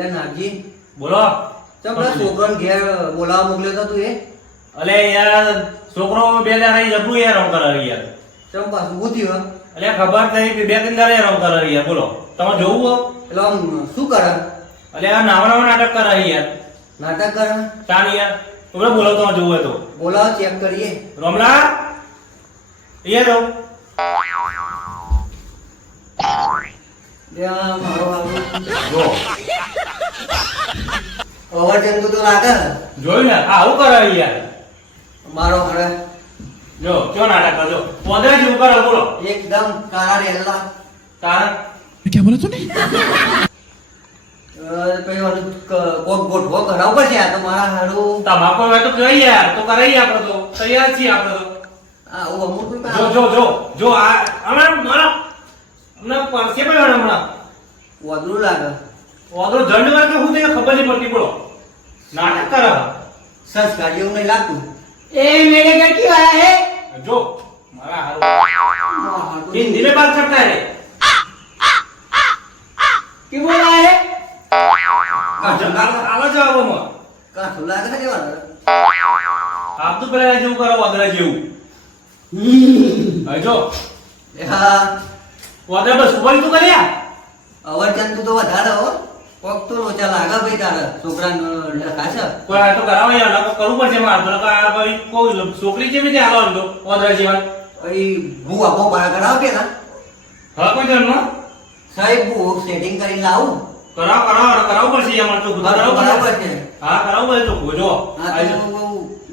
અલે નાગજી બોલો. ચમડા છોકરાને ઘેર બોલાવા મોકલ્યો તો તું એ અલે યાર છોકરો બે દાડા જબુ યાર રમ કરે યાર. ચમ પાછું શું થયું અલે ખબર નહીં કે બે ત્રણ દાડા રમ કરે યાર. બોલો તમે જોવું હો? એટલે આમ શું કરે અલે આ નવા નવા નાટક કરે યાર. નાટક કરે તાન યાર તમે બોલો તમે જોવું હોય તો બોલાવો ચેક કરીએ રમલા યાર રો ત્યાં મારો આવું જો અવરજન તો લાગે જોયું ને આવું કરે યાર. મારો ઘરે જો ક્યો નાટક કરજો પોદરે જેવું કરે બોલો. એકદમ કાળા રેલા તાન क्या बोला तूने? પછી ઓલું કોક ગોઠવો કરાવ પડશે આ તો મારા હારું તમાકુ હોય તો કઈ યાર તો કરાઈ આપણે તો તૈયાર છીએ આપણે તો. આવું અમુક જો જો જો જો આ હમણાં મારા હમણાં પરસે પડ્યો હમણાં વધુ લાગે ઓદરો દંડ વાર કે હું તેને ખબર નહીં પડતી બોલો. નાટક કરે સંસ્કાર જેવું નહીં લાગતું ए मेरे घर क्यों आया है? જો મારા હારું हिंदी में बात करता है. क्यों बोल रहा है? આવા જવાબોમાં કાઠું લાગે છે કેવાનું આપ તો પેલા જેવું કરો ઓદરા જેવું. હવે જો હા ઓદરા બસ ઉપર તું કર્યા અવરજન તું તો વધારે હો કોક તો લોચા લાગે ભાઈ તારે છોકરાને લખાશે કોઈ આ તો કરાવે યાર ના કરવું પડશે મારે તો આ ભાઈ કોઈ છોકરી જેવી રીતે હાલો તો ઓદરા જેવા. અહીં હું આપો બાર કરાવ પેલા હા કોઈ જન્મ સાહેબ હું સેટિંગ કરીને લાવું કરાવવું પડશે યાર મારે તો કરાવવું બરાબર પડશે. છે હા કરાવવું પડશે તો જો હા તો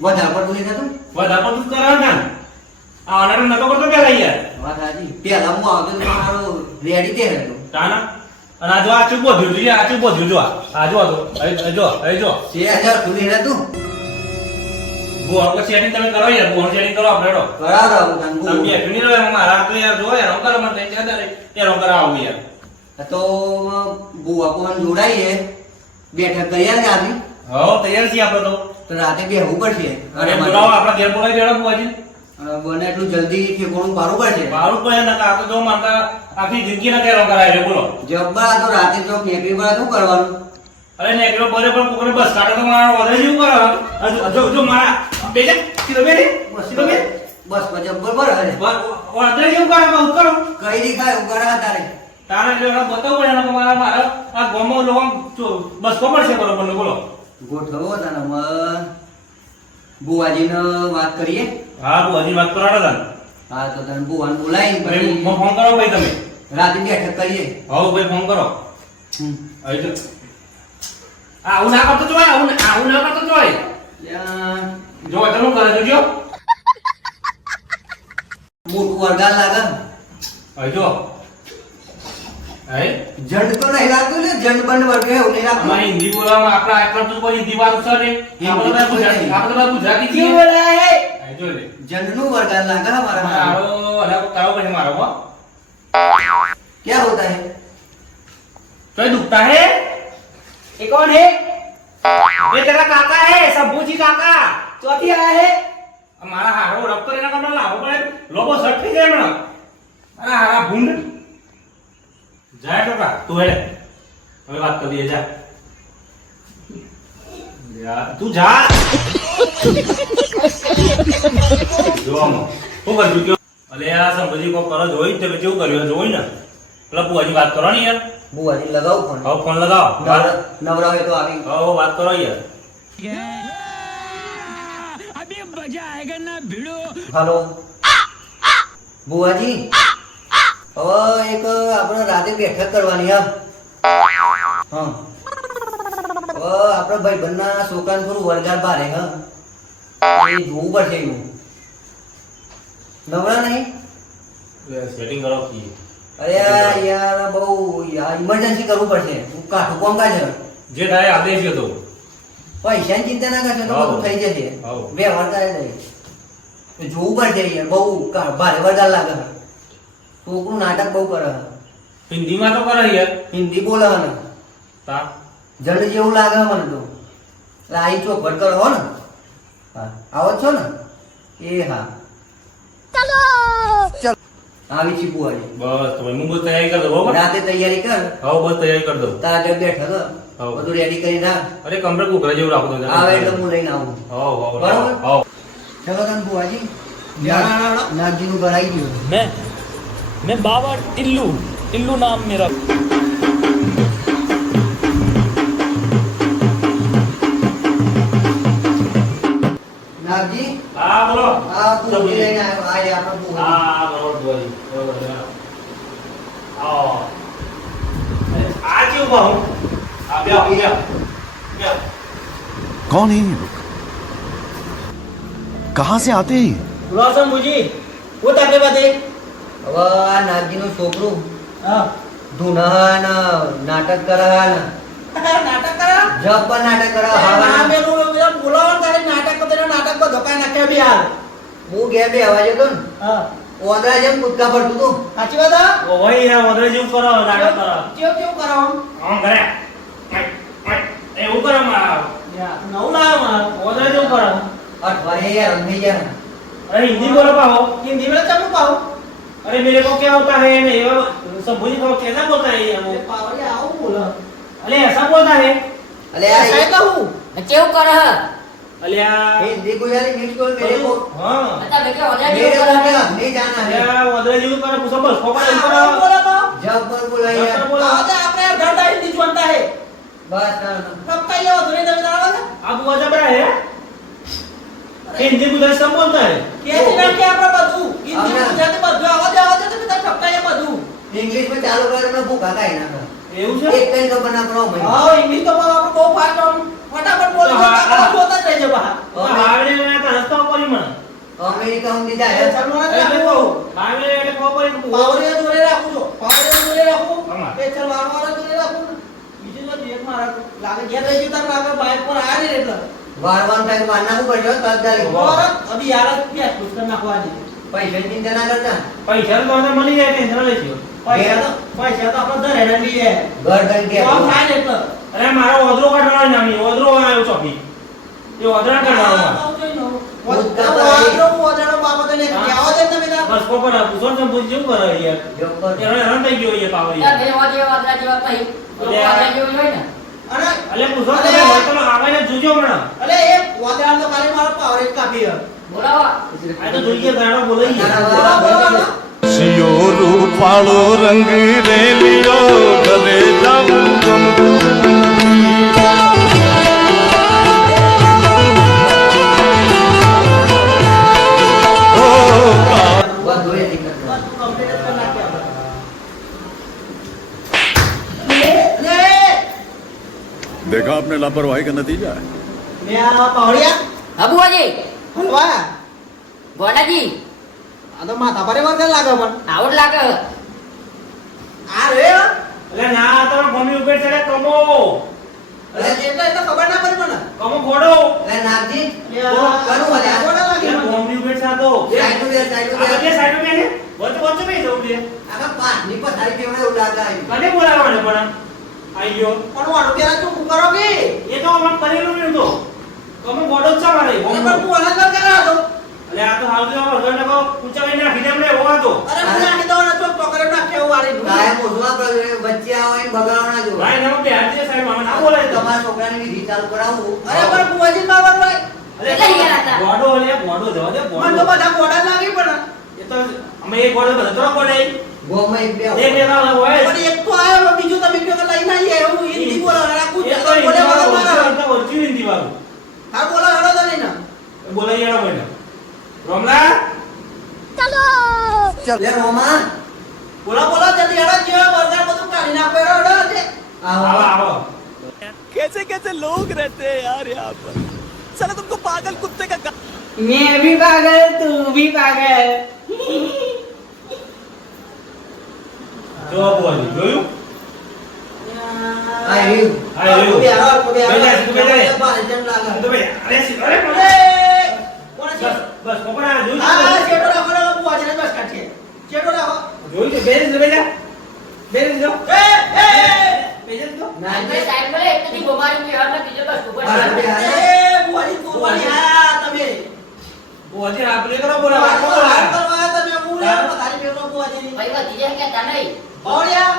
વધારે પડતું નહીં થતું વધારે પણ તું કરાવ ને આ ઓર્ડર નતો કરતો પેલા યાર. વાત સાચી પેલા હું આવતો તો મારું રેડી તે હતું તાના અને આ જો આ ચૂપ બધું જોઈએ આ ચૂપ બધું જો આ જો તો અહીં જો 6000 ખુલી હતું બો આપણે સેટિંગ તમે કરો યાર બો સેટિંગ કરો આપણે રો કરાવ તમે દઉં બે જૂની રો મારા તો યાર જો યાર કરો મને ત્યાં દારે યાર કરાવું યાર. તો બુઆ કોણ જોડાઈએ બેઠક તૈયાર છે આપી હો તૈયાર છીએ આપણે તો રાતે બેહવું પડશે અરે બોલાવો આપણા ઘેર બોલાવી દેડો બુઆજી. બને એટલું જલ્દી ઠેકોણું પાડવું પડશે મારું કોઈ ના આ તો જો મારતા આખી જિંદગી ના કેરો કરાય છે બોલો. જબ્બા તો રાતે ચોક નીકળી પડે શું કરવાનું અરે ને એકલો બરે પણ કોકને બસ કાઢો તો મારા વધારે જેવું કરો. જો જો મારા બેજા સીધો બેરે સીધો બે બસ પછી બરોબર હરે વધારે જેવું કરો બહુ કરો કઈ દેખાય ઉગાડા તારે તારે જો બતાવું પડે ને મારા મારા આ ગોમો લોકો બસ કોમર છે બરોબર ને બોલો. ગોઠવો તને બુવાજીને વાત કરીએ હા બુઆજી વાત કરાડો તને. હા તો તને બુવાને બોલાવી ભાઈ પછી ફોન કરો ભાઈ તમે. રાતે બેઠક કરીએ હા ભાઈ ફોન કરો. હમ. હવે જો આવું ના કરતો જોય આવું ના કરતો જોય ત્યાં જો તમે કરે જોજો. મોટું વરગાર લાગે હવે જો હે જંડ તો નહીં લાગતું ને જંડ બંધ વર્ગે એવું નહીં લાગતું અમારી હિન્દી બોલવામાં આપણા આટલા તો કોઈ હિન્દી વાળું છે ને આપણે બધા ગુજરાતી ગુજરાતી क्यों છીએ. बोल रहा है? હવે જો લે જંડનું વરગાર લાગે हमारा મારો અલગ કરાવો પછી મારો હો क्या होता है तो दुखता है ये कौन है? ये तेरा काका है शंभूजी काका. चौथी आया है? हमारा हारो रब तो एना करना लाभो પડે લોબો સટ થઈ જાય મને. અરે હારા ભૂંડ જાય તો કા તું હેડે હવે વાત કરી દે જા યાર તું જા જો આમ હું કરજો કયો અલે આ સંભજી કો કરો જોઈ તે કેવું કર્યું જોઈ ને પેલા બુઆજી વાત કરો ને યાર. બુવાજી લગાવ ફોન હવે ફોન લગાવો નવરા હોય તો આવી હવે વાત કરો યાર. अभी मजा आएगा ना भिड़ो. હાલો બુવાજી હવે એક આપણે રાતે બેઠક કરવાની હા હા હવે આપણે ભાઈબંધના છોકરાને થોડું વરગાર બારે હા એ જોવું પડશે એનું નવરા નહીં સેટિંગ કરો કી અરે યાર બહુ ઇમરજન્સી કરવું પડશે કાઠું કોમ કાઢે જે થાય આદેશ હતો. પૈસાની ચિંતા ના કરશો તો બધું થઈ જશે હાઉ. વ્યવહાર કરે નહીં જોવું પડશે યાર બહુ ભારે વરગાર લાગે છોકરું નાટક બહુ કરે હિન્દીમાં તો કરે યાર. હિન્દી બોલે ને તા જડ જેવું લાગે મને તો એટલે આઈ ચોખવટ કરો હો ને હા આવો જ છો ને એ હા ચલો આવી છી બુઆજી. બસ તો ભાઈ હું બસ તૈયારી કરી દઉં બરોબર રાતે તૈયારી કર. હા બસ તૈયારી કરી દઉં તાર આગળ બેઠો તો હાઉ. બધું રેડી કરી રાખ. અરે કમ્પ્લીટ કુકરા જેવું રાખો તો આવે એટલે હું લઈને આવું. હાઉ હાઉ બરાબર? હાઉ ચલો તને બુઆજી. ના. નાગજીનું ઘર આવી ગયું. मैं बाबा टिल्लू टिल्लू नाम मेरा નાગજી હા બોલો આ બુઆજી લઈને આવ્યો. આ એ આપણો બુઆજી. હા બરોબર બોલી બરોબર આવો આ કેવું બાહુ આ બે બે कौन है ये लोग कहां से आते हैं ये? રોશન મુજી હું તાકે બાતે હવે આ નાગજીનું છોકરું હા ધૂનહન નાટક કરહન નાટક કરા જબ પર નાટક કરહ ના હવાના. મેલું મેરા બોલાવણ તારે નાટક કરે નાટક પર ધોકા નાખે બી હાલ હું ઘેર બે અવાજ હતો ને હા ઓદરા જેમ કૂદકા પડતું તું. સાચી વાત હા ઓ ભાઈ આ વદરે જેવું કરો નાટક કરો કેવું કેવું કરો આમ કરે એવું કરો માં નવું લાવ્યો માર વદરે જેવું કરો અઠવાડિયે યાર રમી ગયા. अरे हिंदी बोलो पाओ हिंदी में चलो पाओ अरे मेरे को क्या होता है मैं सब मुझे को कैसा बोलता है ये अरे पाओ ये आओ बोलो अरे ऐसा बोलता है અલે ऐसा ही આ कहूँ કેવું કરે હે? अरे यार हिंदी गुजराती मिक्स कर मेरे को हाँ બતા બે કે ઓજા मेरे જેવું को કરે क्या હે? नहीं जाना अरे है. यार वदरे जेવું કરે પૂછો બસ કોપા એવું કરો आओ बोलो पाओ जब पर बुलाइए जब पर बोला। आओ तो आपने घर का हिंदी जानता है बस ना, ना. कब का ये धुरी दबे दावा ना आप वो जबरा है हिंदी गुजराती सब बोलता है कैसे ना क्या आपरा बदू हिंदी अपना- गुजराती बदू आवाज तो बिना ठपका ये बदू इंग्लिश में चालू कर मैं भूखा का ही ना कर. એવું છે एक कहीं तो बना करो भाई. हाँ इंग्लिश तो बोलो आपको बहुत फास्ट हम फटाफट बोल हाँ, दो हाँ। आप होता रह जा बाहर આવડે ને તો હસતો પડી મને अमेरिका में ए, जाए चलो ना એટલે जाओ કહું આવડે એટલે ખબર પડી पावरे जोरे રાખું છો પાવરે જોડે રાખું આમાં. એ ચાલ વારવારે જોડે રાખું બીજું તો એક માં રાખું લાગે ઘેર લઈ જતા લાગે બાઈક પર આયા ને એટલે वारवान टाइम मारना को पड़ेगा तात्कालिक. और अभी यार क्या कुछ करना को आज पैसे की चिंता ना करना. પૈસા તો મને મળી જાય ટેન્શન લેજો पैसा तो अपना धरे नहीं है घर डन के तो हम खाए એટલે અરે મારો ઓદરો કાઢવાનો નામી ઓદરો આવ્યો ચોપી એ ઓદરા કાઢવાનો બસ કોપર પૂછો ને પૂછ જેવું કરે યાર जब पर એનો હેરાન થઈ ગયો એ પાવર યાર બે ઓજે વાદરા જેવા કહી ઓજા જેવું હોય ને અલે પૂછો તમે તમે આવીને જોજો હમણાં બોલાવા આ તો જોઈએ ગાડો બોલાઈ ना, सियो रूपालो रंग रेलियो घरे जाऊं बस दो ये दिक्कत है. देखा आपने लापरवाही का नतीजा है અબુજી ગોડાજી માથા ભારે વર્ગ લાગે પણ આવડ લાગે હે. આ રે એટલે ના તમે મમ્મી ઉપર ચડે કમો એટલે ખબર ના પડી મને કમો ઘોડો अरे नागजी કરું वाले आप. કોના લાગે એટલે મમ્મી ઉપર સાતો साइड में साइड આ બધી में સાઈડો બેને વચ્ચે વચ્ચે નહીં જવું દે आका पास नहीं पर सारी पेमेंट उड़ा है. કને બોલાવવાનો પણ આયો પણ વાળો પેલા તું કરો કે એ તો અમે કરેલું નહીં તો કમો ઘોડો જ છે મારે પણ તું અલગ કર કરા તો એટલે આ તો હાલ તો વગર કો ઊંચાઈ નાખી દે એમને એવો હતો અરે હું નાખી દઉં ને તો પકડે ના કેવું વાળી काय मोजवा पर बच्चे आवे बगावना जो. ભાઈ નમક બે હાથ સાઈડ માં ના બોલાય તો તમારા છોકરાની વિધિ ચાલુ કરાવું. અરે પણ બુઆજી બાબર ભાઈ અરે ઘોડો લે ઘોડો જવા દે મને તો ઘોડો બધા ગોડા લાગી પણ એ તો અમે એક ઘોડો બધા ત્રણ ઘોડા ગોમાં એક બે એક લેતા હોય પણ એક તો આયો બીજું તમે કયો કે લઈને આવીએ હું હિન્દી બોલો રાખું એ તો બોલે બોલે મારા વર્ચ્યુ હિન્દી વાળું હા બોલો હળો તો નહીં ના બોલાઈ એનો મને રોમલા લે રોમા બોલો બોલો જલ્દી હળો જેવા બર્ગર બધું કાઢી નાખો હળો હળો આજે આવો આવો આવો कैसे कैसे लोग रहते हैं यार यहाँ पर साला तुमको पागल कुत्ते का मैं भी पागल तू भी पागल જો બોલી જોયું આયુ આયુ. બે હાલ બે હાલ બેજા, તું બેજા. બારે જણ લાગે તો ભાઈ અરે સી અરે કોણ બસ છે બસ કોપડા જોયું હા છે? ચેટો રાખો ને બુઆજીને બસ કાઢીએ ચેટો રાખો જોયું છે બેન બેજા બેન જો એ એ બેજા જો આપણે સાઈડ પર એટલી ગોમારી કે હર બીજો બસ ઉપર હા, છે. બે હાલ. એ બુઆજી તું વાળી હા તમે બોજી આપણે કરો બોલા વાત બોલા કરવા તમે હું લે તારી પેલો બુઆજી બુઆજીની. ભાઈ વધી જાય કે તા નહીં બાવળિયા,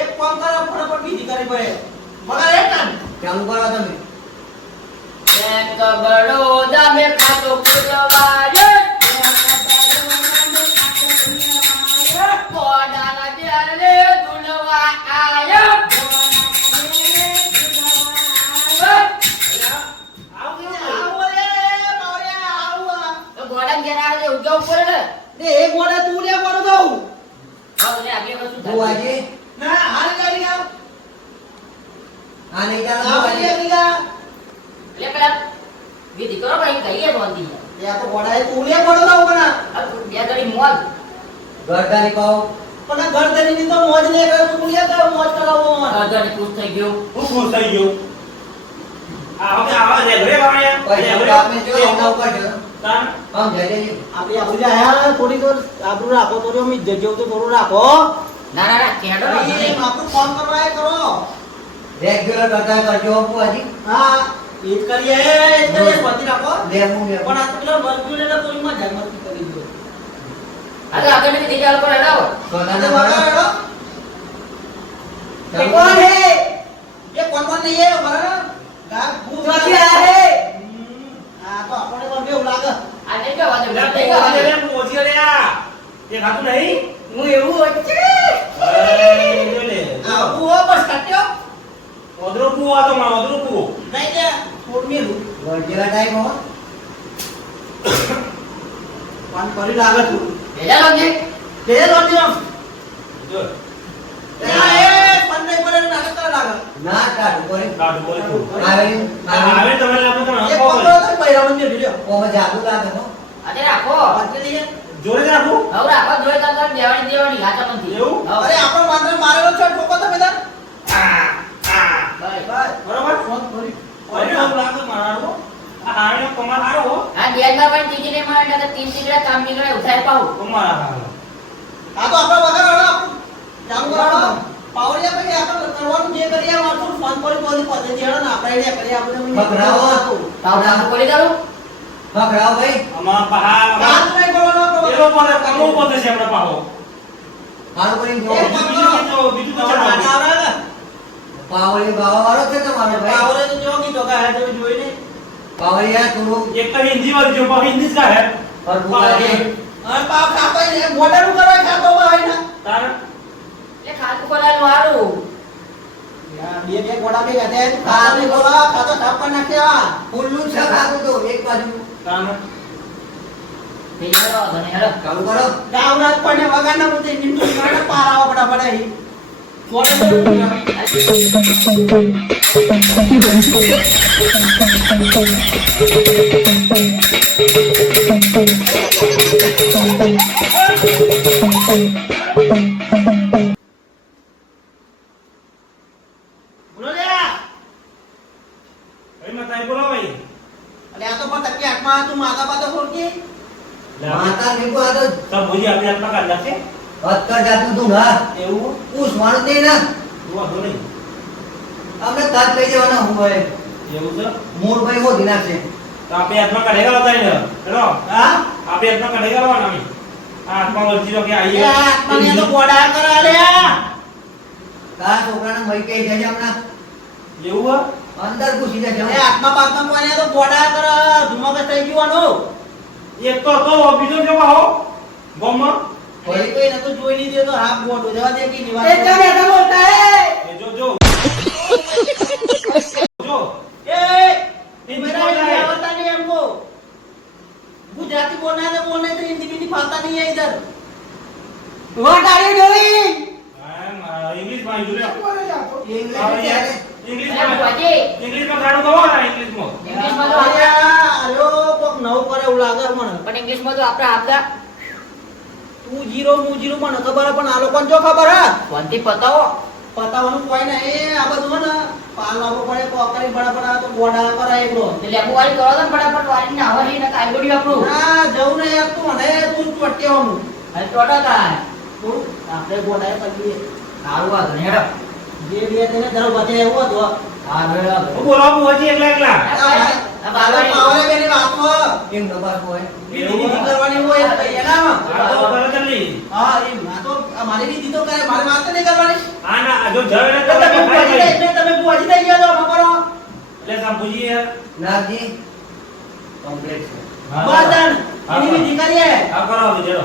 એક કામ કરો, ફટાફટ બીજી કરી પડે. મગર એક કામ. ચાલુ કરો તમે. એક બડોદા મે ખાતો કુરવાયો કોડાના બેરલે દુલવા આયો આવો રે, બાવળિયા, આવો આ. તો ગોડા ઘેર આવે ઉજો ઉપર ને ને એક ગોળે તું લે ગોળો દઉં. હા તો આગે વસ્તુ થાય બુઆજી ના, હાલ કરી આવ. આ નહીં ચાલો આવ બુઆજી. લે બીજા. એટલે પેલા વિધિ કરો ભાઈ કહીએ બોલતી યા તો ગોળાએ તું લે ગોળો દઉં બના. આ બે ઘડી મોજ ઘરદારી કહો. પણ આ ઘર તરીની તો મોજ લે કરે, તું લે કર, મોજ કરાવો મને. અગર ખુશ થઈ ગયો હું ખુશ થઈ ગયો આ હવે આવા રે ઘરે વાળ્યા પૈસા આપને જો એમના ઉપર છે. તાન આમ જઈ જઈએ. આપણી આબરૂ જાય, થોડી તો આબરૂ રાખો, તો અમે ઇજ્જત જેવું તો થોડું રાખો. ના ના ના કેડો અહીં આપણું કામ કરવા એ કરો. રેગ્યુલર કરતા કરજો બુઆજી. હા, એ જ કરીએ, એ જ કરીએ, શાંતિ રાખો. લેવું પણ આ તો પેલો વર્ગ્યુલ એટલે થોડી મજા મસ્તી કરી દો. આ તો આગળ વિધિ ચાલુ કરે લાવો અને વગર હેડો. ये कौन है? ये कौन नहीं है बराबर? गाय भूत ચોથી આ હે. हां तो अपने को भी उलागा. આ નહીં કે વાંધો લે નહીં કો આજે લે મોજી રે આ એ ખાતું નહીં હું એવું હોય છે એ લે हां वो बस काट्यो. ઓદરો કુ આ તો માં ઓદરો કુ नहीं क्या? छोड़ में लू. વર્જેલા ટાઈમ હો. पान करी लागा तू. ભેજા લોગે दे लो दियो. જો ए पान नहीं करे नाटक कर लागा. ના કાઢું કરી. કાઢું બોલે તું આવે આવે તમે લાગો તો ये હા कौन तो पैरा बन गया लियो. ઓમાં જાદુ લાગે હો. આજે રાખો बात लिए. જોડે જ રાખું હવે રાખો જોઈ તમ દેવાણી દેવાણી હાચા નથી એવું? अरे आपण मात्र मारेलो छ ठोको तो बेटा. આ આ બસ बस. બરોબર फोन करी. અરે આમ લાગે મારો આ હાણે કમાલ હારો હો આ બેગમાં પણ ત્રીજી ને મળે એટલે તીન તીકડા કામ નીકળે ઉઠાય પાઉં કમાલ હારો આ તો આપણા વગર હળો આપણું ચાલુ કરાવો. પાવડિયા પછી આપણે કરવાનું જે કરીએ મારતું ફોન કરી બોલી પદ્ધતિ હળો ને આપણે આઈડિયા કરીએ આપણે પકડાવો. તાવ બોલી કરું પકડાવો ભાઈ. અમાર પહા કામ નહીં કરવાનો એનો પર કમો પદે છે આપણે પાહો હારું કરીને જો. બીજું તો ચાલો પાવળી બાવા વાળો છે તમારો ભાઈ. પાવડે તો જો કીધો કે આ તમે જોઈ ને પાવળિયા થોડું એક તો હિન્દી વાળી જો પાહો હિન્દી કા હે હરખું લાગે. અને પાવ ખાતો ને મોઢાનું કરવા ખાતો હોય ને તાર એટલે ખાતું કોલાનું હારું યાર બે ગોડા ભેગા થાય તું ખાતો નહીં બોલા ખાતો સાફ કરી નાખ્યા. ફૂલનું છે ખાતું તો એક બાજુ. તાર બીજો ધને હેડો ચાલુ કરો. ગાવરાજ પણ વગર ના બોલતે નિંદુ કાઢે પારાવા ફટાફટ અહીં ગોડા બોલો લે ભાઈ મતાઈ બોલો ભાઈ અલે આ તો પણ તકે આઠમાં તું માતા પાતા ફોડકી માતા નીકુ આ તો તો બોલી આપણે આટલા કાઢ નાખે અત્તર જાતું તું ના. એવું પૂછ મારું તે ના. વાંધો નહીં આપણે તાત કહી દેવાના હું ભાઈ. એવું છે મૂળ ભાઈ હોધી નાખશે. તો આપણે આટલા કાઢેગા હતા ને હેલો હા આપણે આટલા કાઢેગા લાવવાના અમે આ આત્મા વર્જી લો કે એ આઈએ આત્માને તો ગોડા કરે લે તારા છોકરાને મરી કહી જજે હમણાં. એવું હે અંદર ઘૂસી જશે. એ આત્મા પાત્મા કોને તો ગોડા કરે ધુમા કે થઈ ગયો એક તો બીજો જો પાહો ગોમમાં કોઈ કોઈ ને તો જોઈ લીધે તો હાફ ગોડો જવા દે કે નિવાસ એ ચાલે તો બોલતા હે એ જો જો જો એ हिंदी मेरा बोलना है। हिंदी आता नहीं हमको गुजराती बोलना है तो बोलना है तो हिंदी भी नहीं फाता नहीं है इधर what are you doing English में जुड़े ઇંગ્લિશ અરે ભુવાજી इंग्लिश में गाड़ो दो ना इंग्लिश में ઇંગ્લિશમાં તો अरे આપણે अरे कोक नव करे उलागर मन પણ ઇંગ્લિશમાં તો આપણે આપતા तू जीरो मु जीरो मन खबर है पण आ लोगन जो खबर है શાંતિ પતાવો પતાવાનું કોઈ નહીં આ બધું હે ને પાલ લાવવો પડે કોકરી બડા બડા તો ગોડા કરે એકલો એટલે લેબુ વાળી કરો તો ફટાફટ વાળી ના આવે ને કાઈ ગોડી આપણું ના જવું ને યાર તું મને તું ચોટકે હું હવે ટોટા થાય તું આપણે ગોડાએ પડી સારું આ ધને હેડો જે બે તેને ધર બચે એવો તો હા હેડો वो बोला बुआजी एकला एकला આ બાબાની પાવરે બેની વાત હો એમ નબાર હોય. બીજી કરવાની હોય તો એના आ तो चल चली હા એ આ જો જળ એટલે તમે તમે ખાઈ ભૂવાજી ગઈ. તમે ભૂવાજી થઈ ગયા છો ખબર એટલે શંભુજી યાર. નાગજી કમ્પ્લીટ છે. હા, બાદન હા, એની વિધિ કરીએ હા, કરો હવે ચલો.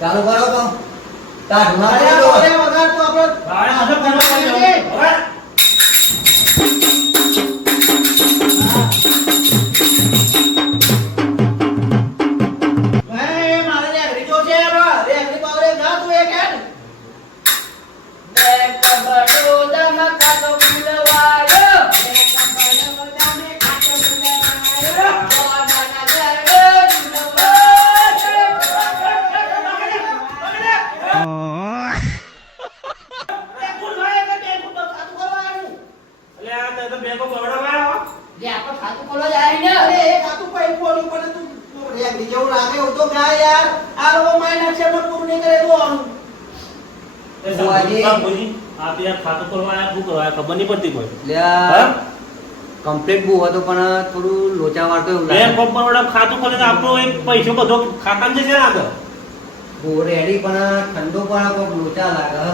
ચાલુ કરો તો કાઢમાં અરે કરી દો. ઓરે વગર તો આપણે હવે આ બધું કરવા કરીએ. માંડ્યો. હવે હે મારે રેગડી જો છે હવે રેગડી પાવરે ના તું એક હેડ બે કબડો ધમકાતો ફૂલવાયો. બે કબડો ધમકાતો ફૂલવાયો. ગોડાના ઘરડો એટલે આ તે તો બેગો બવડાવાયો. જે આપણે ખાતું ખોલવા જાય ને. અરે એક આતું પૈ બોલું પડે તું રેગડી જેવું લાગે હું તો ગાય યાર આ લોકો માય નાખશે પણ પૂરું નહીં કરે તો આનું એ ભુવાજી. શંભુજી, આ તો યાર ખાતું કરવા આયા, શું કરવા આયા, ખબર નહીં પડતી કોઈ. લ્યા હા? કમ્પ્લીટ બહુ હતો પણ થોડું લોચા વાળતો એવું બે લાગે. કોપ બરોડા ખાતું ખોલે તો આપણો એક પૈસો બધો ખાતામાં જશે ને આગળ. બહુ રેડી પણ ઠંડો પણ કોક લોચા લાગે.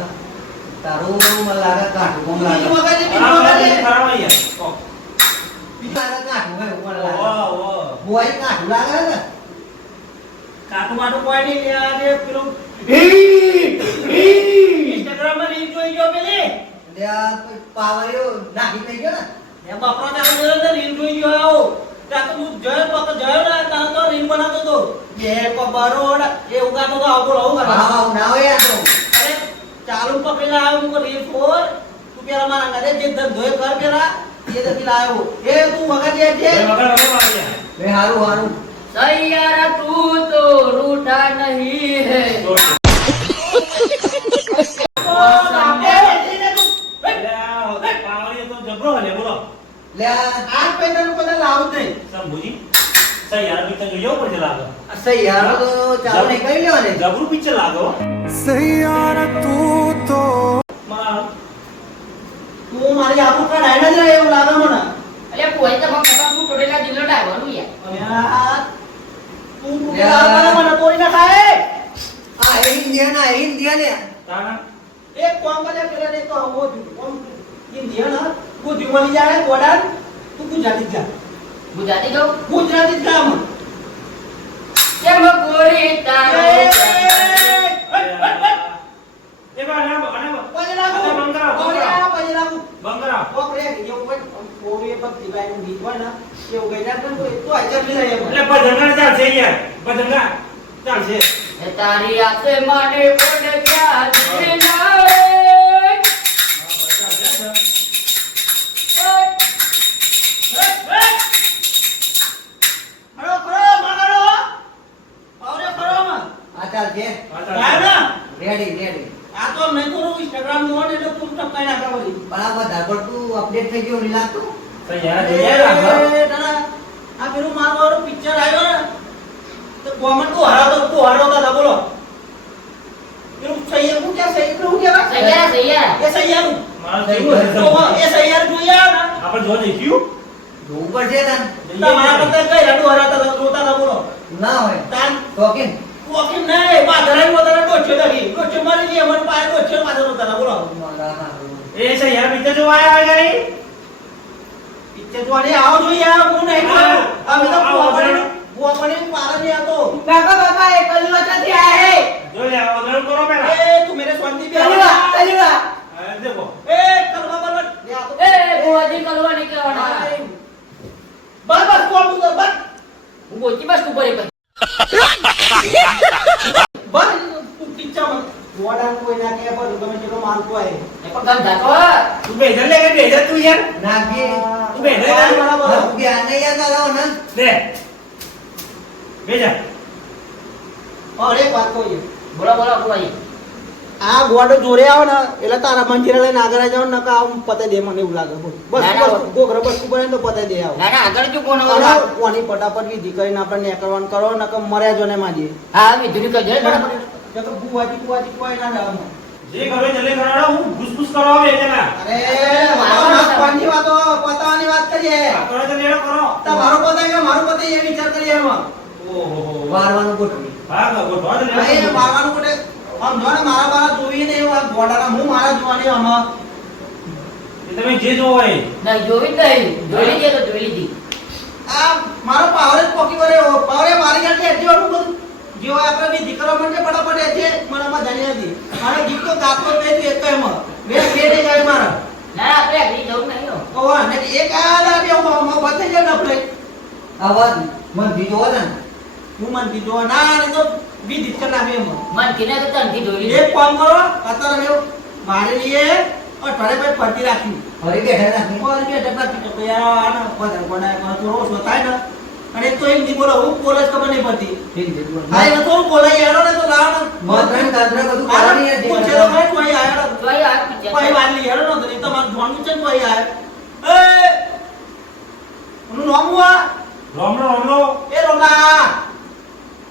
તારું મને લાગે કાઠું કોમ લાગે. બીજું વગર આ બધું ખરાબ યાર. લાગે કાઠું હોય એવું મને લાગે. ઓહો, ઓહો. ભુવાજી કાઠું લાગે ને. કાટું માટું કોઈ નહીં યાર એ પેલું ઇન્સ્ટાગ્રામ માં રીલ જોઈ ગયો પેલી લ્યા પાવરિયો નાખી થઈ ગયો ને. એ બકરો ચાલુ કર્યો ને રીલ જોઈ ગયો આવો ત્યાં તો હું જયો પક જયો ને ત્યાં તો રીલ બનાવતો તો બે કબરોડ એ ઉગાતો તો આવો આવું હા, કરવા આવું ના હોય યાર તો. અરે ચાલુ પકડેલા આવ્યો હું રીલ ફોર તું પેલા મારા ઘરે જે ધંધો એ કર પેલા એ દથી લાવ્યો એ તું વગર જે છે બે વગર વગર વાળી યાર. બે હારું હારું. સૈયારા તું તો રૂઠા નહીં હે. ઓ સાંભળે ને તું એટલે આ પાવડીએ તો જબરો હલે, બોલો. લ્યા આ પૈસાનું બધા લાવ નહીં શંભુજી, સહી યાર પિક્ચર જોયો પડશે લાગે. સહી હારું તો ચાલુ નહીં કરી લેવા ને. જબરું પિક્ચર લાગો. માં તું મારી આબરૂ કાઢાય ન જાય એવું લાગે મને એટલે કોઈ તો મને ખબર તું ટોટેલા દિલ્લો ડાયવાનું યાર. યાર તું મને તોડી ના ખાય આ ઇન્ડિયન આ ઇન્ડિયન ને. તાના એક કોમ કરે પેલા ને તો આવો કોમ ઇન્ડિયન હા ગુજુ મળી જાય ગોડાન તું ગુજરાતી જા ગુજરાતી કહું ગુજરાતી જ ગામ કેમ ગોરી તારો એ બા ના પછી લાગુ બંગરા પછી લાગુ બંગરા કોકરે એવું કોઈ કોવી ભક્તિ ભાઈ નું ગીત હોય ને એવું ગઈ જાય તો તો આ ચલી જાય એટલે બજંગા ચાલશે યાર, બજંગા ચાલશે. એ તારી આતે માને કોને ક્યાં દેના રે. ખરો ખરો મારો પાવરે ખરો માં આ ચાલશે. ગાય ના રેડી રેડી. આ તો નહીં તો ઇન્સ્ટાગ્રામ નો ને એટલે તું ટપકાઈ નાખા વળી પણ આ બધા પડતું અપડેટ થઈ ગયું નહીં લાગતું. તો યાર યાર આ પેલું મારું પિક્ચર આવ્યો ને તો ગોમન કો હરાવતા હતા બોલો પેલું સૈયર હું ક્યાં સૈયર પેલું કેવા સૈયારા સૈયારા એ સૈયર મારું જેવું હશે. તો એ સૈયર જોયા ને આપણે જો દેખ્યું જોવું પડશે તને. તમારા કરતા કઈ રાડું હરાવતા હતા જોતા હતા બોલો ના હોય તાન ટોકીન. વોકિંગ નહીં બાધરાઈ વધારે ડોછે દરી ડોછે મારી લે મને પાય ડોછે માથે નતા હતા બોલો મારા હારું. એ છે યાર પિક્ચર જોવા આયા ગઈ. પિક્ચર જોવાની આવો જોઈએ હું નહીં જોયો અમે તો બુઆ પણ પારા નહીં આતો કાકા બાપા એ કલવતાથી આયા હે. જો લે ઓર્ડર કરો પહેલા. એ તું મેરે શાંતિ पे કલવા કલવા હા, દેખો ए कलवा बरबर ले आ तो એ ગોવાજી કલવા નહીં કહેવાના. बस बस कोण बोलतो बस હું બોલતી બસ તું પરે પછી बस तू टीचा मत गोडा कोई ना के पर गमे चलो मार को है એ પણ ગમ ધાકો. તું બેજર લે કે બેજર તું યાર. નાગજી. તું બેજર લે. મારું ધ્યાન નહીં યાદ આવો ને. લે બેજા. और एक बात कोई બોલો બોલો ગોવાજી. આ ગોડો જોરે આવ ને એટલે તારા મંજીરા લઈને આગળ જાવ ને કા આમ પતે દે મને એવું લાગે બોલ બસ ના, ના, બસ ગોગર બસ બને તો પતે દે આવ ના ના આગળ જો કોણ અને હવે. કોની ફટાફટ વિધિ કરીને આપણે નેકરવાનું કરો ને કે મર્યા જો ને માજી હા વિધુની કહી દે બરાબર. કે તો બુવાજી કોઈ ના લાવવાનું જે ઘરે જલ્દી કરાડો હું ઘુસઘુસ કરવા આવે એના. અરે કોની વાતો પતાવાની વાત કરીએ આ કરો તો લેડો કરો. તમારો પતે કે મારો પતે એ વિચાર કરીએ એમાં ઓહો. વારવાનું ગોઠવી. હા ગોઠવા દે આ એ લેડો. મારવાનું કોટે આમ જો ને મારા બારા જોઈને એવું આ ગોડાના હું મારા જોવાની આમાં એ તમે જે જોવો એ ના જોઈ જ નહીં જોઈ લીધી તો જોઈ લીધી આ મારો પાવર જ પોકી વળ્યો પાવરે મારી ગાડી એટલી વાળું બધું જેવો આપણે બી દીકરો મને ફટાફટ છે મને મજા નહીં હતી મારે ગીત તો ગાતો જ નહીં એક એમાં મેં બે જાય મારા ના આપણે આગળ જવું નહીં હો. ઓ ને એક આ લાગે હું બતાઈ જાય ને આપણે આવાજ મન દીધો હોય ને હું મન દીધો ના ને તો બી દીકર લાગે એમાં મન કિને તો તનથી જોઈ લીધી એક કામ કરો અત્યારે મેં મારે લીએ અઠવાડિયે પછી ફરતી રાખી ફરી બેઠા રાખી મારે બે ડબ્બા પીટો તો યાર આના વધારે બનાય કરો તો રોજ થાય ને અને એક તો એમ દી બોલો હું કોલેજ ખબર નહીં પડતી હા એ તો બોલાઈ યાર ને તો લાવ મતન તંત્ર બધું મારા કરવાની યાર પૂછે તો ભાઈ કોઈ આયો જોઈ આ પિક્ચર કોઈ વાર લી યાર ને તો મારું જોવાનું છે કોઈ આયો એ ઉનું નામ હુઆ રોમનો રોમનો એ રોમા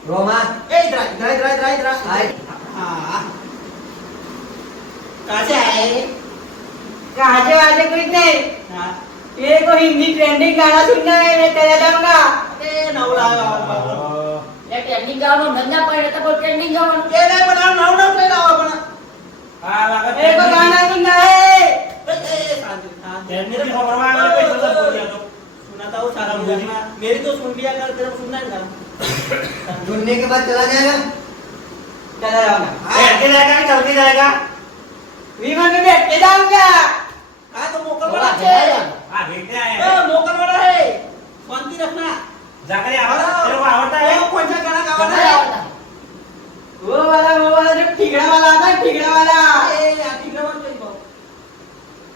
રોમા એ ઇધર આય હા કાસે આए आज आज कुछ नहीं हाँ ये को हिंदी ट्रेंडिंग गाना सुनना है मैं चला जाऊंगा ए नवला એ ટ્રેન્ડિંગ ગાવાનું ધંધા પડે તો કોઈ ટ્રેન્ડિંગ ગાવાનું ये नहीं बनाओ नव नव प्ले लाओ बना આ લાગે ये को गाना सुनना है ए शांति शांति તેમને બી ખબર માં આવે કઈ શબ્દ બોલ જાતો सुनाता हूँ सारा मुझे मेरी तो सुन लिया कर तेरा सुनना है ना सुनने के बाद चला जाएगा चला जाऊंगा बैठ के जाएगा कि चल के जाएगा विमान में बैठ के जाऊंगा हाँ तो मोकल બોલા वाला છે है आ देखते आए मोकल वाला है शांति रखना जाकर आवाज तेरे को आवड़ता है वो कौन सा गाना गावा ગમે है આવડતા. वो वाला जो ठिगड़ा वाला था ठिगड़ा वाला ए यार ठीक है मत कहो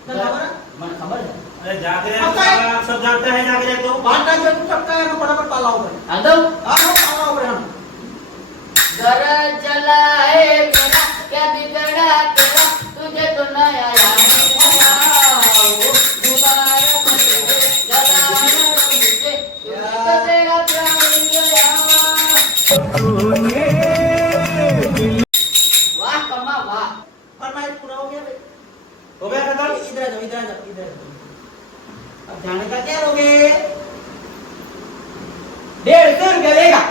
ना गावा મને ખબર છે अरे जाकर अब क्या? आप सब जानते हैं जाकर तो बात ना जो तू सबका है ना फटाफट पाला हो गए હાલ દઉં हाँ पाला हो गए हम घर जलाए मेरा क्या बिगड़ा तेरा तुझे तो नया मुबारक तुझे जलाना मुझे तुझे तो तेरा प्यार मिल गया वाह कमा वाह फरमाइश पूरा हो गया भाई हो गया खत्म इधर आ जाओ इधर आ जाओ इधर आ जाओ अब जाने का क्या लोगे 150 रुपया लेगा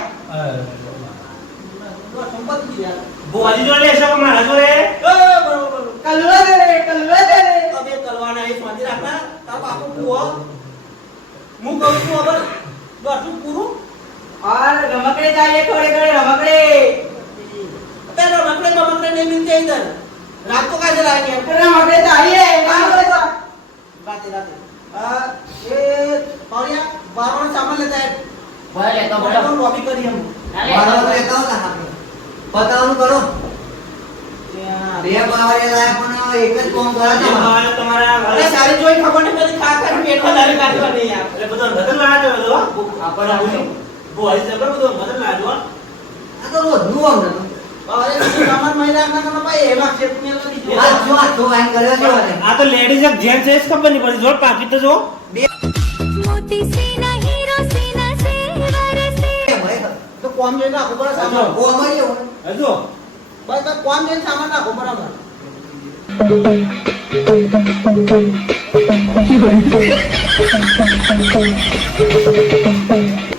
तो संपत्ति दिया बुआजी जो ले सब हमारा जो है बरोबर कलवा दे दे अब ये कलवाना है स्वादी रखना तब आपको पुआ मुंह करूँ तू अगर दो पूरू और रमकड़े चाहिए थोड़े थोड़े रमकड़े तेरे रमकड़े नहीं मिलते इधर रात को कैसे लाएंगे रमकड़े चाहिए रात ये और या बारह सामान लेता है बोले लेता बोलो लॉबी करी हम ના બારવા તો લેતા લેતા હો ને આપણે પતાવવાનું કરો બે પાવરે લાય પણ એક જ કોમ કરે છે हमारा तुम्हारा अरे सारी जोई खबर नहीं मेरी खा कर पेट में दारू काटवा नहीं यार એટલે બધો બદલ લાજો બધો આપણે આવું बुआजी से બધો બદલ લાજો આ તો રોજનું આમ ને अरे सामान महिला अपना करना पाए एमा क्षेत्र में लगी जो આ જો વાઈન કર્યો છે વાલે આ તો લેડીઝ એક જેન્ટ્સ છે ખબર નહીં પડી જો પાકીટ તો જો मोती सीना हीरो सीना से वरसे ભાઈ तो कौन जो ना खबर सामान ઓ અમારી એવું હજો बस बस कौन जो सामान ना खबर हम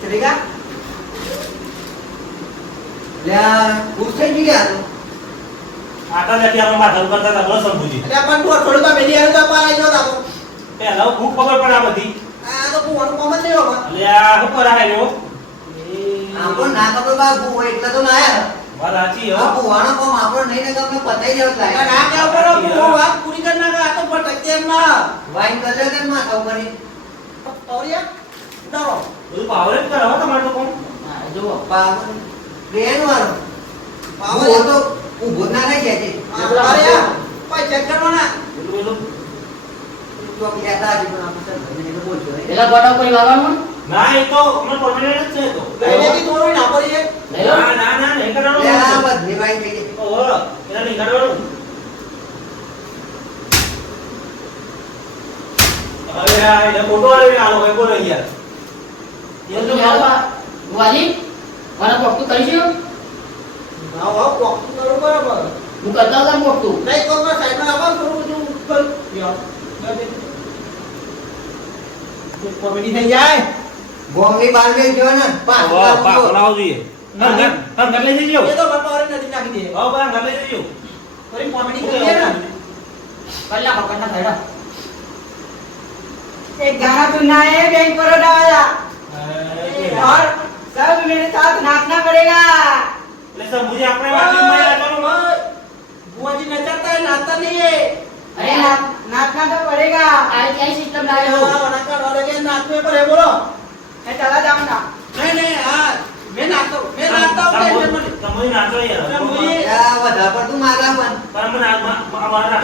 ચલેગા લ્યા ઉઠઈ ગયા તો આટા નથી આપણે માથા કરતા હતા બસ સમજુજી એટલે अपन तो थोड़ी तो मेरी यार तो पाला जो था પેલા હું ખબર પડે આ બધી आ तो वो कौन से होगा એટલે આ શું કરાય રો આપણો ના ખબર બાપુ એટલા તો ના આયા વાત સાચી આ હો પુવાણો કોમ આપણો નહીં ને ગમે પતાઈ દેવ લાગે ना क्या ऊपर वो बात पूरी करना का तो भटकते हम ना વાઈન કરે કે માં સૌ કરી और या डरो બધું પાવર જ કરાવો તમારે તો કોમ હા જુઓ પાવર બેન વાળો पावर પાવર તો ઉભો ના રહી જાય છે अरे यार भाई चेक करवाना બોલું બોલું તો આપણે લેતા જ પણ આપણે ભાઈને બોલજો પેલા ગોટા કોઈ વાગવાનું ના એ તો મને પરમેનન્ટ જ છે તો पहले भी थोड़ी ना पड़ी है લઈ લો ના ના ના નહીં લે આ કરવાનું બધી વાઈન થઈ ગઈ ઓહો એના નહીં કરવાનું અરે આ એટલે ફોટો આવી આલો ભાઈ બોલો યાર એ તો યાર વાલી મને પોતું કરીશું ना वो कॉक करो बराबर હું કરતા હતા પોતું नहीं कौन का साइड में आवाज करो जो ऊपर यार कॉमेडी થઈ જાય ગોમની બાર મે જો ને પાસ વાહ પાક બનાવ જોઈએ ઘર લઈ જજો એ તો મારા પાવરે નદી નાખી દે હા બા ઘર લઈ જજો થોડી કોમેડી કરીએ ને કલ્લા પકડના થયડા एक गाना सुनना है बैंक बड़ौदा वाला और सब मेरे साथ नाचना पड़ेगा એટલે સર મુજે આપણે વાટી મળ્યા ચાલો बुआ जी नचता है नाचता नहीं है अरे नाचना तो पड़ेगा आज क्या सिस्टम लाए हो वनाकर वाले के नाचने पर है बोलो मैं चला जाऊंगा नहीं नहीं हाँ मैं नाचता हूँ टेंशन मत लो। તમે નાચો યાર मुझे યા વધારે પડતું મારા પણ તમે મારા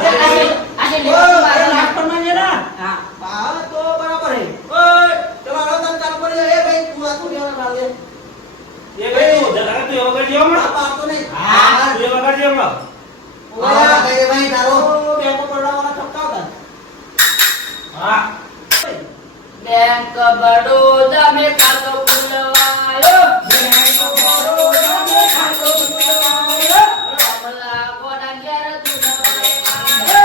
આજે ओ, लेकर ये नाच पर मानिए ना हाँ हाँ तो बराबर है ओए चलो आओ तम चालू कर ए भाई तू आ तू ये डाल दे એ ભાઈ તું જરા તું એવો કરજો હમણાં आप तो नहीं હા તું એવો કરજો હમણાં હા કઈ ભાઈ તારો ओ बैंक बड़ा वाला ठपका होता હા बैंक बड़ौदा में खातो खुलवायो कमला कोना घेर दुनवायो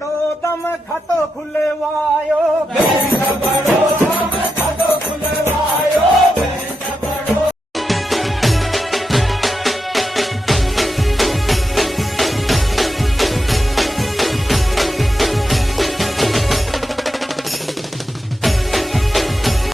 बड़ौदा में खातो खुलवायो बैंक बड़ौदा